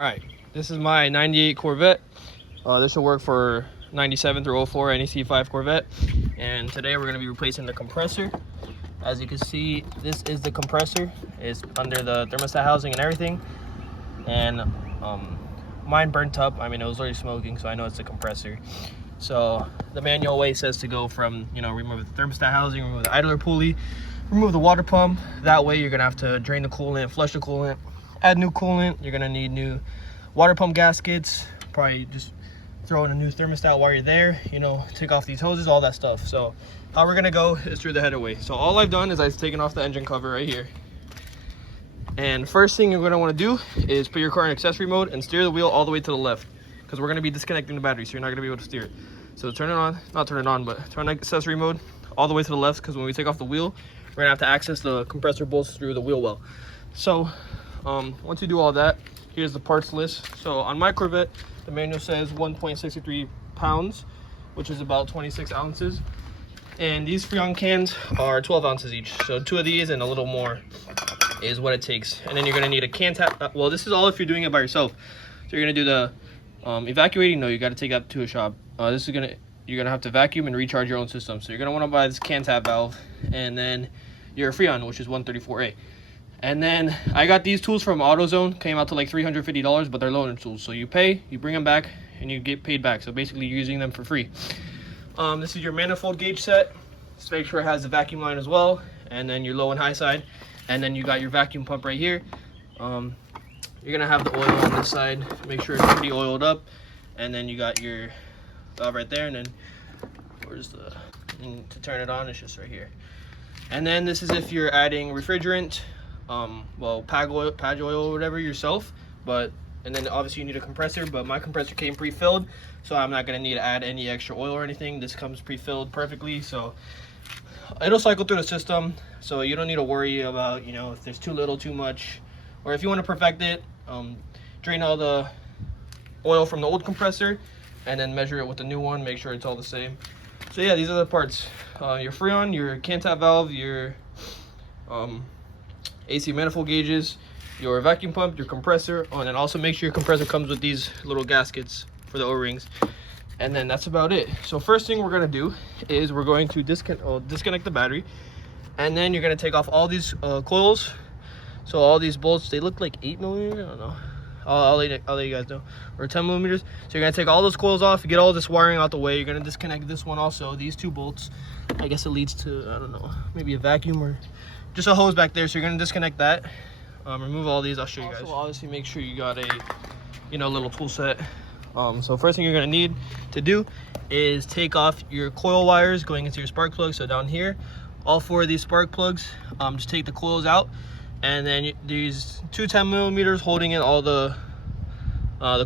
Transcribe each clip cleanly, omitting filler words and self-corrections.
All right, this is my 98 Corvette. This will work for 97 through 04 NEC5 Corvette. And today we're going to be replacing the compressor. As you can see, this is the compressor. It's under the thermostat housing and everything. And mine burnt up. I mean, it was already smoking, so I know it's the compressor. So the manual way says to go from, remove the thermostat housing, remove the idler pulley, remove the water pump. That way you're going to have to drain the coolant, flush the coolant, add new coolant. You're going to need new water pump gaskets, probably just throw in a new thermostat while you're there, take off these hoses, all that stuff. So how we're gonna go is through the header way. So all I've done is I've taken off the engine cover right here. And first thing you're gonna wanna do is put your car in accessory mode and steer the wheel all the way to the left, because we're gonna be disconnecting the battery, so you're not gonna be able to steer it. So turn it on, not turn it on, but turn on accessory mode all the way to the left, because when we take off the wheel, we're gonna have to access the compressor bolts through the wheel well. So once you do all that, here's the parts list. So on my Corvette, the manual says 1.63 pounds, which is about 26 ounces. And these Freon cans are 12 ounces each. So 2 of these and a little more is what it takes. And then you're gonna need a can tap. Well, this is all if you're doing it by yourself. So you're gonna do the evacuating. No, you gotta take that to a shop. You're gonna have to vacuum and recharge your own system. So you're gonna wanna buy this can tap valve, and then your Freon, which is 134A. And then I got these tools from AutoZone, came out to like $350, but they're loaner tools. So you pay, you bring them back, and you get paid back. So basically you're using them for free. This is your manifold gauge set. Just make sure it has the vacuum line as well, and then your low and high side. And then you got your vacuum pump right here. You're gonna have the oil on this side. Make sure it's pretty oiled up. And then you got your valve right there, and then to turn it on, it's just right here. And then this is if you're adding refrigerant, pad oil or whatever yourself, and then obviously you need a compressor, but my compressor came pre-filled, so I'm not gonna need to add any extra oil or anything. This comes pre-filled perfectly, so it'll cycle through the system, so you don't need to worry about if there's too little, too much, or if you want to perfect it, drain all the oil from the old compressor and then measure it with the new one, make sure it's all the same. So yeah, these are the parts: your Freon, your can tap valve, your AC manifold gauges, your vacuum pump, your compressor. And then also make sure your compressor comes with these little gaskets for the O-rings. And then that's about it. So first thing we're gonna do is we're going to disconnect the battery, and then you're gonna take off all these coils. So all these bolts, they look like 8mm, I don't know. I'll let you guys know, or 10mm. So you're gonna take all those coils off, get all this wiring out the way. You're gonna disconnect this one also, these 2 bolts. I guess it leads to, I don't know, maybe a vacuum or just a hose back there. So you're gonna disconnect that, remove all these. I'll show you guys. Also, obviously make sure you got a little tool set. So first thing you're gonna need to do is take off your coil wires going into your spark plug. So down here, all 4 of these spark plugs, just take the coils out, and then these 2 10mm holding in all the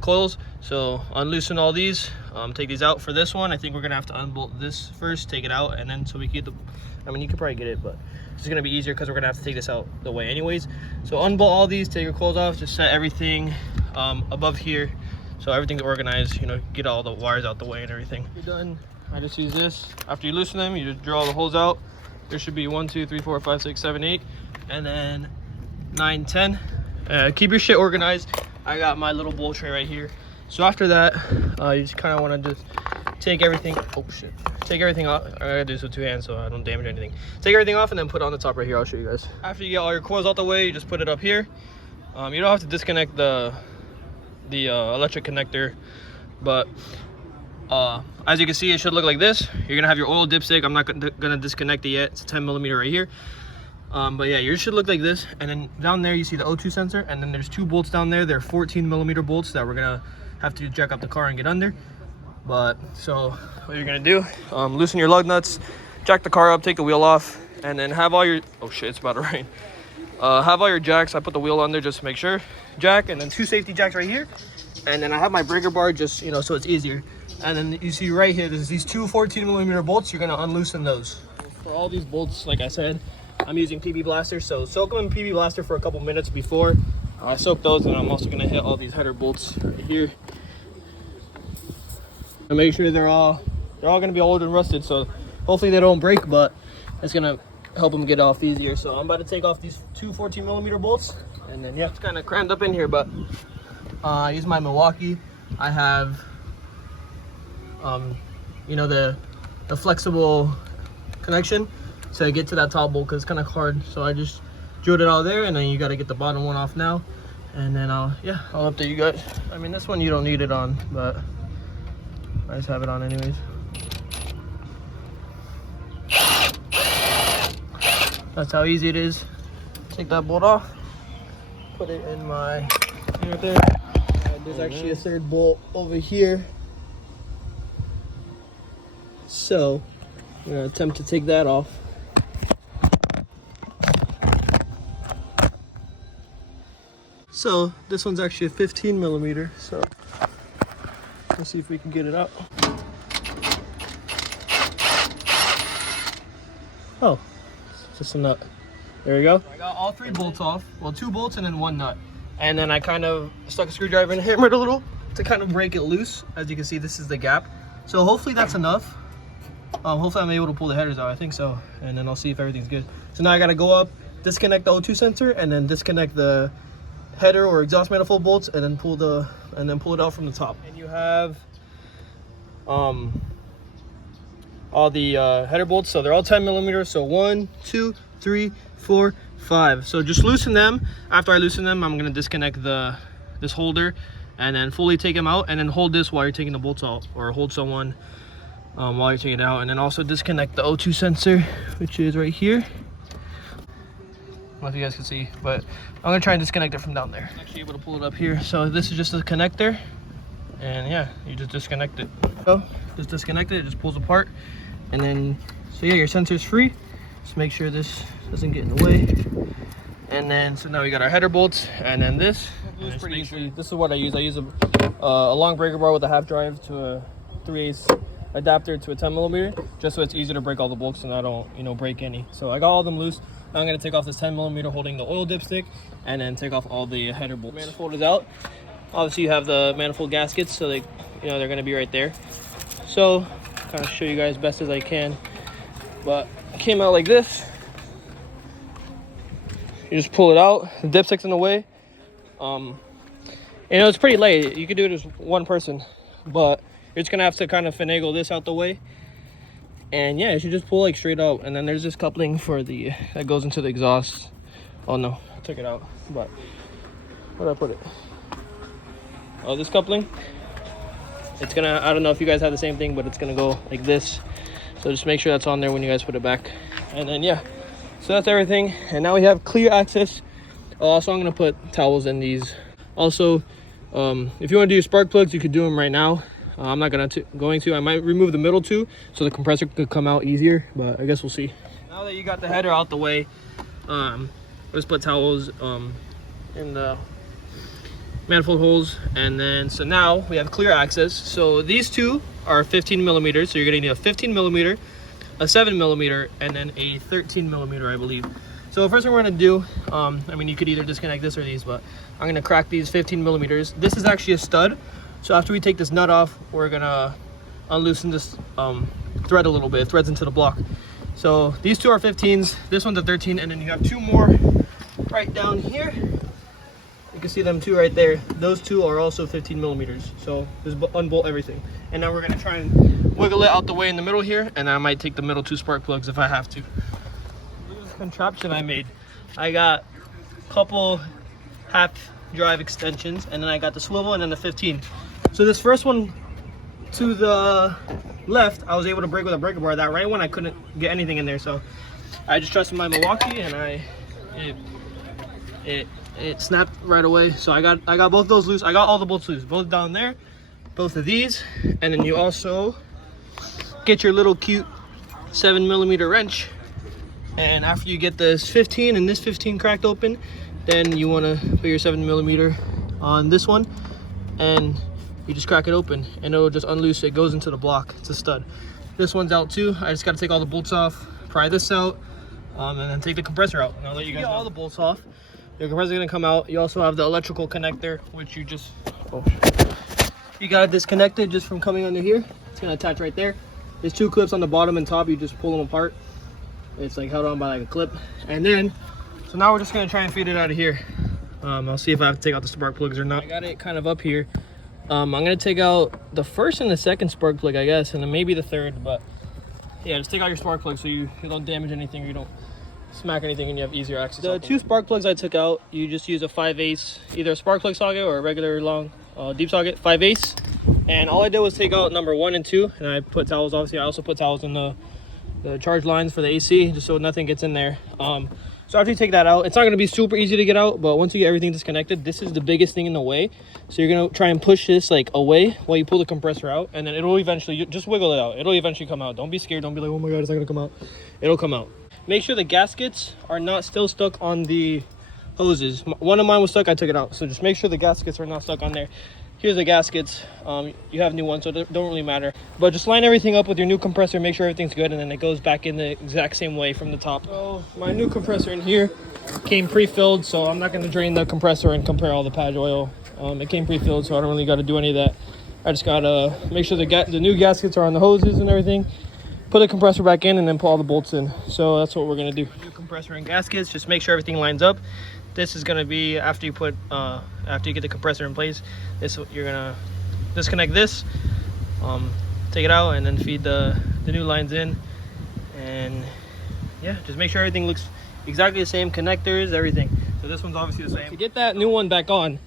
coils. So unloosen all these, take these out. For this one, I think we're gonna have to unbolt this first, take it out, and then so we get you could probably get it, but it's gonna be easier because we're gonna have to take this out the way anyways. So unbolt all these, take your coils off, just set everything above here so everything's organized, get all the wires out the way and everything. You're done. I just use this. After you loosen them, you just draw the holes out. There should be 1 2 3 4 5 6 7 8, and then 9 10. Keep your shit organized. I got my little bowl tray right here. So after that, you just kind of want to just take everything. Oh shit! Take everything off. I gotta do this with 2 hands so I don't damage anything. Take everything off and then put it on the top right here. I'll show you guys. After you get all your coils out the way, you just put it up here. You don't have to disconnect the electric connector, but as you can see, it should look like this. You're gonna have your oil dipstick. I'm not gonna disconnect it yet. It's a 10mm right here. But yeah, yours should look like this. And then down there you see the O2 sensor, and then there's 2 bolts down there. They're 14mm bolts that we're gonna have to jack up the car and get under. But so what you're gonna do, loosen your lug nuts, jack the car up, take the wheel off, and then have all your, oh shit, it's about to rain. Have all your jacks. I put the wheel under just to make sure. Jack, and then 2 safety jacks right here. And then I have my breaker bar just, so it's easier. And then you see right here, there's these 2 14mm bolts. You're gonna unloosen those. For all these bolts, like I said, I'm using PB Blaster. So soak them in PB Blaster for a couple minutes before I soak those, and I'm also gonna hit all these header bolts right here. And make sure they're all gonna be old and rusted, so hopefully they don't break, but it's gonna help them get off easier. So I'm about to take off these 2 14mm bolts, and then yeah, it's kind of crammed up in here, but I use my Milwaukee. I have, you know, the flexible connection to get to that top bolt because it's kind of hard. So I just drilled it out there, and then you got to get the bottom one off now. And then I'll update you guys. I mean, this one you don't need it on, but I just have it on anyways. That's how easy it is. Take that bolt off, put it in my right there. There's actually a third bolt over here. So I'm gonna attempt to take that off. So this one's actually a 15 millimeter. So let's see if we can get it out. Oh, it's just a nut. There we go. I got all 3 bolts off. Well, 2 bolts and then 1 nut. And then I kind of stuck a screwdriver and hammered a little to kind of break it loose. As you can see, this is the gap. So hopefully that's enough. Hopefully I'm able to pull the headers out. I think so. And then I'll see if everything's good. So now I got to go up, disconnect the O2 sensor, and then disconnect the header or exhaust manifold bolts, and then pull it out from the top. And you have all the header bolts. So they're all 10 millimeters. So 1, 2, 3, 4, 5. So just loosen them. After I loosen them, I'm gonna disconnect this holder and then fully take them out, and then hold this while you're taking the bolts out, or hold someone while you're taking it out. And then also disconnect the O2 sensor, which is right here. I don't know if you guys can see, but I'm gonna try and disconnect it from down there. I'm actually able to pull it up here. So this is just a connector, and yeah, you just disconnect it. So just disconnect it, it just pulls apart, and then so yeah, your sensor's free. Just make sure this doesn't get in the way. And then so now we got our header bolts, and then this is pretty easy. This is what I use. I use a long breaker bar with a half drive to a 3/8 adapter to a 10 millimeter, just so it's easier to break all the bolts and I don't, you know, break any. So I got all of them loose. Now I'm gonna take off this 10 millimeter holding the oil dipstick, and then take off all the header bolts. The manifold is out. Obviously you have the manifold gaskets, so they, you know, they're gonna be right there. So kind of show you guys best as I can, but it came out like this. You just pull it out, the dipstick's in the way. You know, it's pretty light. You could do it as one person, but you're just gonna have to kind of finagle this out the way. And yeah, you should just pull like straight out. And then there's this coupling for the that goes into the exhaust. Oh no, I took it out. But where did I put it? Oh, this coupling. It's gonna, I don't know if you guys have the same thing, but it's gonna go like this. So just make sure that's on there when you guys put it back. And then yeah, so that's everything. And now we have clear access. Also, I'm gonna put towels in these. Also, if you want to do your spark plugs, you could do them right now. I'm not going to. I might remove the middle two so the compressor could come out easier, but I guess we'll see. Now that you got the header out the way, let's put towels in the manifold holes. And then so now we have clear access. So these two are 15 millimeters. So you're going to need a 15 millimeter, a 7 millimeter, and then a 13 millimeter, I believe. So first thing we're going to do, I mean, you could either disconnect this or these, but I'm going to crack these 15 millimeters. This is actually a stud. So after we take this nut off, we're gonna unloosen this thread a little bit. It threads into the block. So these two are 15s, this one's a 13, and then you have two more right down here. You can see them two right there. Those two are also 15 millimeters. So just unbolt everything. And now we're gonna try and wiggle it out the way in the middle here, and I might take the middle two spark plugs if I have to. Look at this contraption I made. I got a couple half drive extensions, and then I got the swivel and then the 15. So this first one to the left, I was able to break with a breaker bar. That right one, I couldn't get anything in there. So I just trusted my Milwaukee, and it snapped right away. So I got both those loose. I got all the bolts loose, both down there, both of these. And then you also get your little cute 7 millimeter wrench. And after you get this 15 and this 15 cracked open, then you want to put your 7 millimeter on this one, and you just crack it open, and it'll just unloose. It goes into the block. It's a stud. This one's out too. I just got to take all the bolts off, pry this out, and then take the compressor out. And I'll let you guys know. All the bolts off. Your compressor's gonna come out. You also have the electrical connector, which you just you got it disconnected just from coming under here. It's gonna attach right there. There's two clips on the bottom and top. You just pull them apart. It's like held on by like a clip. And then so now we're just gonna try and feed it out of here. I'll see if I have to take out the spark plugs or not. I got it kind of up here. I'm gonna take out the first and the second spark plug, I guess, and then maybe the third, but yeah, just take out your spark plug so you don't damage anything, or you don't smack anything, and you have easier access. The two spark plugs I took out, you just use a 5/8, either a spark plug socket or a regular long deep socket, 5/8. And all I did was take out number 1 and 2, and I put towels. Obviously, I also put towels in the charge lines for the AC, just so nothing gets in there. So after you take that out, it's not going to be super easy to get out, but once you get everything disconnected, this is the biggest thing in the way. So you're going to try and push this like away while you pull the compressor out, and then it'll eventually, just wiggle it out. It'll eventually come out. Don't be scared. Don't be like, oh my God, it's not going to come out. It'll come out. Make sure the gaskets are not still stuck on the hoses. One of mine was stuck, I took it out. So just make sure the gaskets are not stuck on there. Here's the gaskets. You have new ones, so it don't really matter. But just line everything up with your new compressor, make sure everything's good, and then it goes back in the exact same way from the top. So my new compressor in here came pre-filled, so I'm not going to drain the compressor and compare all the pad oil. It came pre-filled, so I don't really got to do any of that. I just got to make sure the new gaskets are on the hoses and everything. Put the compressor back in and then put all the bolts in. So that's what we're going to do. New compressor and gaskets, just make sure everything lines up. This is going to be after you put after you get the compressor in place. This, you're going to disconnect this, take it out, and then feed the new lines in. And yeah, just make sure everything looks exactly the same, connectors, everything. So this one's obviously the same. To get that new one back on,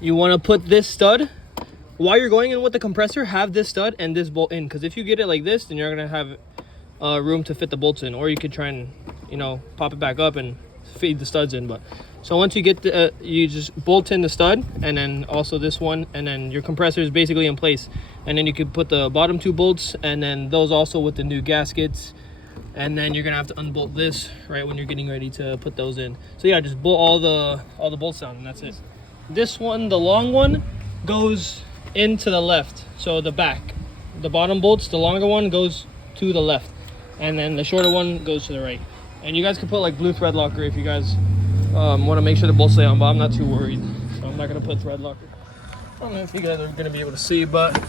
you want to put this stud, while you're going in with the compressor, have this stud and this bolt in, because if you get it like this, then you're going to have room to fit the bolts in, or you could try and, you know, pop it back up and feed the studs in. But so once you get the you just bolt in the stud, and then also this one, and then your compressor is basically in place. And then you could put the bottom 2 bolts, and then those also with the new gaskets, and then you're gonna have to unbolt this right when you're getting ready to put those in. So yeah, just bolt all the bolts down, and that's it. This one, the long one, goes into the left, so the back, the bottom bolts, the longer one goes to the left, and then the shorter one goes to the right. And you guys can put like blue thread locker if you guys want to make sure the bolts stay on, but I'm not too worried, so I'm not going to put thread locker. I don't know if you guys are going to be able to see, but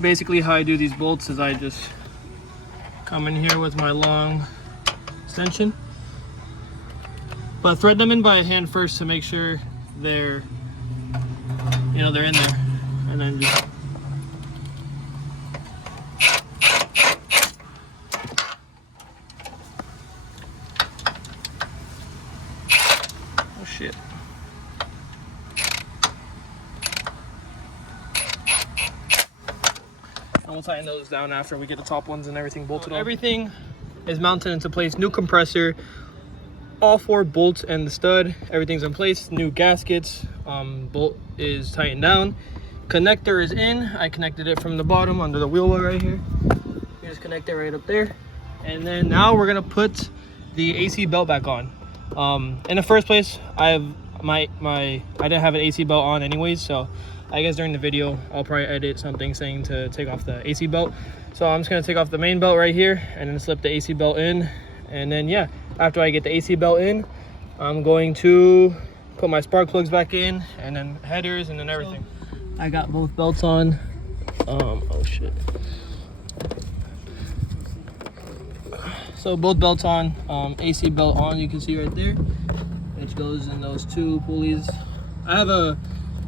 basically how I do these bolts is I just come in here with my long extension, but thread them in by hand first to make sure they're, you know, they're in there, and then just shit. And we'll tighten those down after we get the top ones and everything bolted on. Everything is mounted into place. New compressor, all 4 bolts and the stud, everything's in place. New gaskets, bolt is tightened down. Connector is in. I connected it from the bottom under the wheel well right here. You just connect it right up there. And then now we're gonna put the AC belt back on. In the first place, I have I didn't have an AC belt on anyways, so I guess during the video I'll probably edit something saying to take off the AC belt. So I'm just gonna take off the main belt right here and then slip the AC belt in, and then yeah, after I get the AC belt in, I'm going to put my spark plugs back in, and then headers, and then everything. So I got both belts on. Oh shit. So both belts on, AC belt on, you can see right there, which goes in those 2 pulleys. I have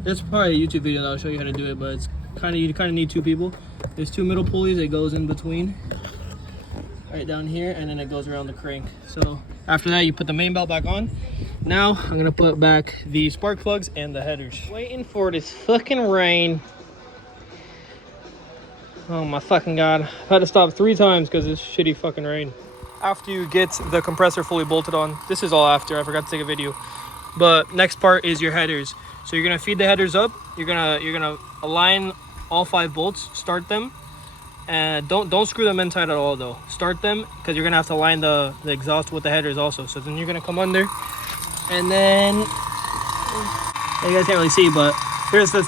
there's probably a YouTube video that'll show you how to do it, but it's you kind of need 2 people. There's 2 middle pulleys, it goes in between, right down here, and then it goes around the crank. So after that, you put the main belt back on. Now I'm gonna put back the spark plugs and the headers. Waiting for this fucking rain. Oh my fucking God. I've had to stop 3 times because it's shitty fucking rain. After you get the compressor fully bolted on, this is all after, I forgot to take a video, but next part is your headers. So you're gonna feed the headers up. You're gonna align all 5 bolts, start them, and don't screw them in tight at all though. Start them, because you're gonna have to align the exhaust with the headers also. So then you're gonna come under, and then you guys can't really see, but there's the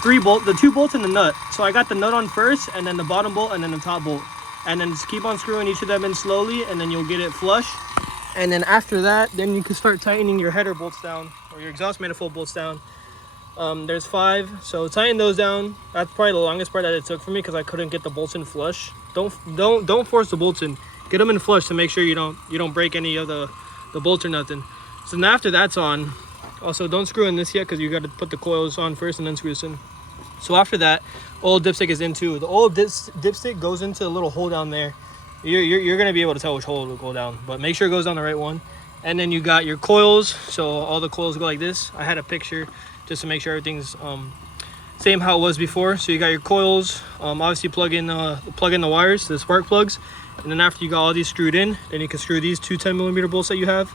2 bolts and the nut. So I got the nut on first, and then the bottom bolt, and then the top bolt. And then just keep on screwing each of them in slowly, and then you'll get it flush. And then after that, then you can start tightening your header bolts down, or your exhaust manifold bolts down. There's 5, so tighten those down. That's probably the longest part that it took for me, because I couldn't get the bolts in flush. Don't force the bolts in. Get them in flush to make sure you don't break any of the bolts or nothing. So then after that's on, Also, don't screw in this yet because you got to put the coils on first and then screw this in. So after that, oil dipstick is in too. The oil dipstick goes into a little hole down there. You're going to be able to tell which hole will go down, but make sure it goes down the right one. And then you got your coils. So all the coils go like this. I had a picture just to make sure everything's same how it was before. So you got your coils. Obviously plug in the wires, the spark plugs. And then after you got all these screwed in, then you can screw these two 10mm bolts that you have.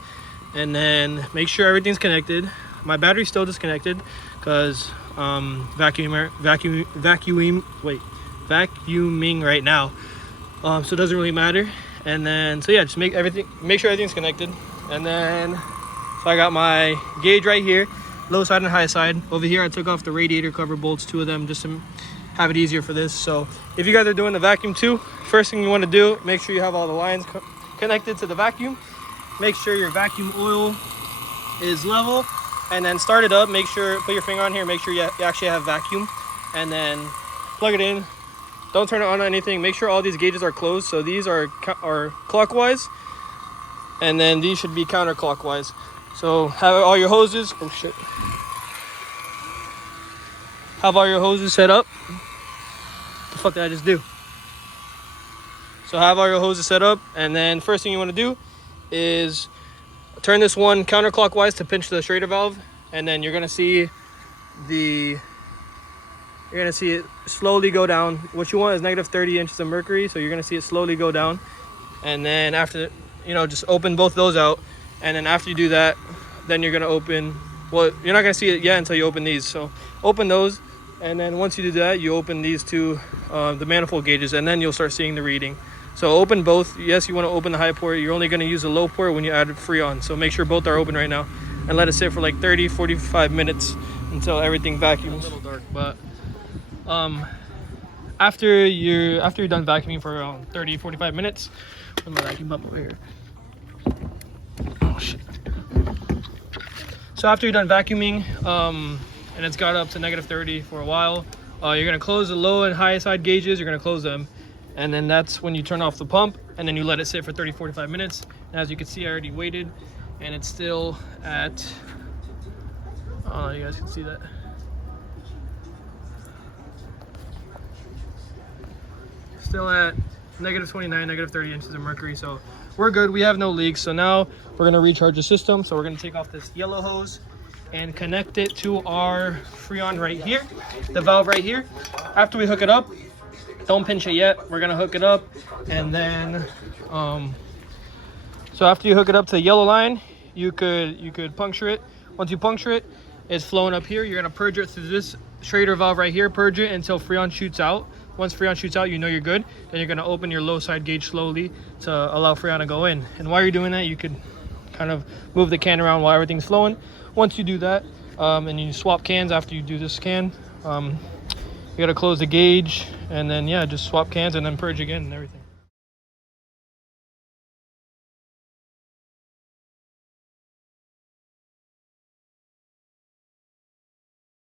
And then make sure everything's connected. My battery's still disconnected because vacuuming right now. So it doesn't really matter. And then so yeah, just make sure everything's connected. And then so I got my gauge right here, low side and high side. Over here I took off the radiator cover bolts, 2 of them, just to have it easier for this. So if you guys are doing the vacuum too, first thing you want to do, make sure you have all the lines connected to the vacuum. Make sure your vacuum oil is level, and then start it up. Make sure, put your finger on here, make sure you actually have vacuum, and then plug it in. Don't turn it on or anything. Make sure all these gauges are closed. So these are clockwise, and then these should be counterclockwise. So have all your hoses. Oh shit. Have all your hoses set up. What the fuck did I just do? So have all your hoses set up, and then first thing you want to do is turn this one counterclockwise to pinch the Schrader valve, and then you're gonna see it slowly go down. What you want is negative 30 inches of mercury, so you're gonna see it slowly go down. And then after, just open both those out, and then after you do that, then you're gonna open, well, you're not gonna see it yet until you open these. So open those, and then once you do that, you open these two, the manifold gauges, and then you'll start seeing the reading. So open both. Yes, you want to open the high port. You're only going to use the low port when you add Freon. So make sure both are open right now, and let it sit for like 30-45 minutes until everything vacuums. A little dark, but after you're done vacuuming for around 30-45 minutes, put my vacuum pump over here. Oh shit. So after you're done vacuuming, and it's got up to negative 30 for a while, you're going to close the low and high side gauges. You're going to close them. And then that's when you turn off the pump, and then you let it sit for 30-45 minutes. And as you can see, I already waited, and it's still at, you guys can see that. Still at negative 29, negative 30 inches of mercury. So we're good. We have no leaks. So now we're going to recharge the system. So we're going to take off this yellow hose and connect it to our Freon right here, the valve right here. After we hook it up, don't pinch it yet. We're gonna hook it up, and then so after you hook it up to the yellow line, you could puncture it. Once you puncture it, it's flowing up here. You're gonna purge it through this Schrader valve right here. Purge it until Freon shoots out. Once Freon shoots out, you know you're good. Then you're gonna open your low side gauge slowly to allow Freon to go in. And while you're doing that, you could kind of move the can around while everything's flowing. Once you do that, and you swap cans after you do this can, you gotta close the gauge, and then yeah, just swap cans and then purge again and everything.